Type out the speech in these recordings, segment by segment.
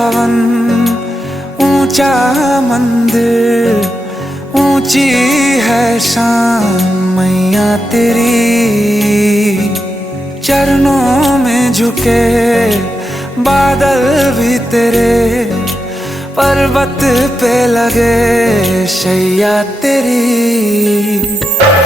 भवन, ऊंचा मंदिर, ऊंची है शान मैया तेरी। चरणों में झुके बादल भी तेरे, पर्वत पे लगे शैया तेरी।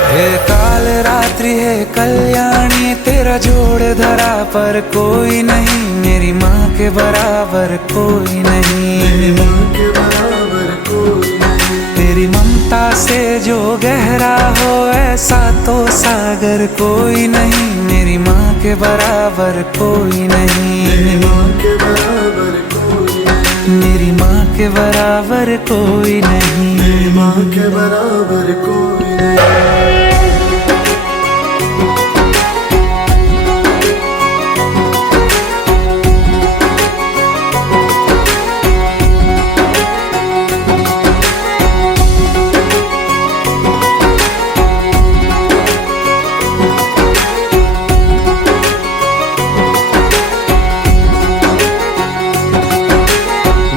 हे काल रात्रि है कल्याणी, तेरा जोड़ धरा पर कोई नहीं, मेरी माँ के बराबर कोई नहीं, मेरी माँ के बराबर कोई नहीं। तेरी ममता से जो गहरा हो ऐसा तो सागर कोई नहीं, मेरी माँ के बराबर कोई नहीं, मेरी माँ के बराबर कोई नहीं, मेरी माँ के बराबर कोई नहीं, मेरी माँ के बराबर कोई नहीं।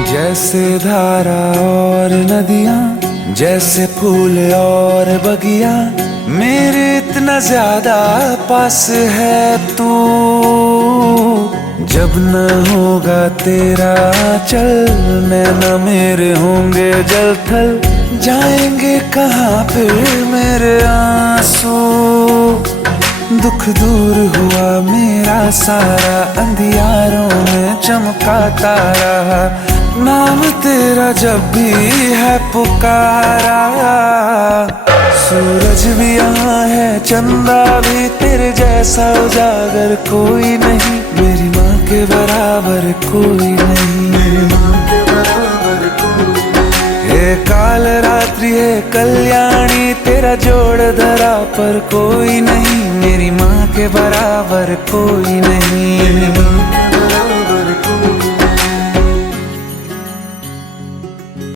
जैसे धारा और नदियाँ, जैसे फूल और बगिया, मेरे इतना ज्यादा पास है तू। जब न होगा तेरा चल, नैना मेरे होंगे जल थल, जाएंगे कहाँ फिर मेरे आंसू। दुख दूर हुआ मेरा सारा, अंधियारों में चमका तारा, नाम तेरा जब भी है पुकारा। सूरज भी यहाँ है, चंदा भी, तेरे जैसा उजागर कोई नहीं, मेरी माँ के बराबर कोई नहीं, मेरी माँ के बराबर कोई नहीं। हे काल रात्रि है कल्याणी, तेरा जोड़ धरा पर कोई नहीं, मेरी माँ के बराबर कोई नहीं, मेरी माँ के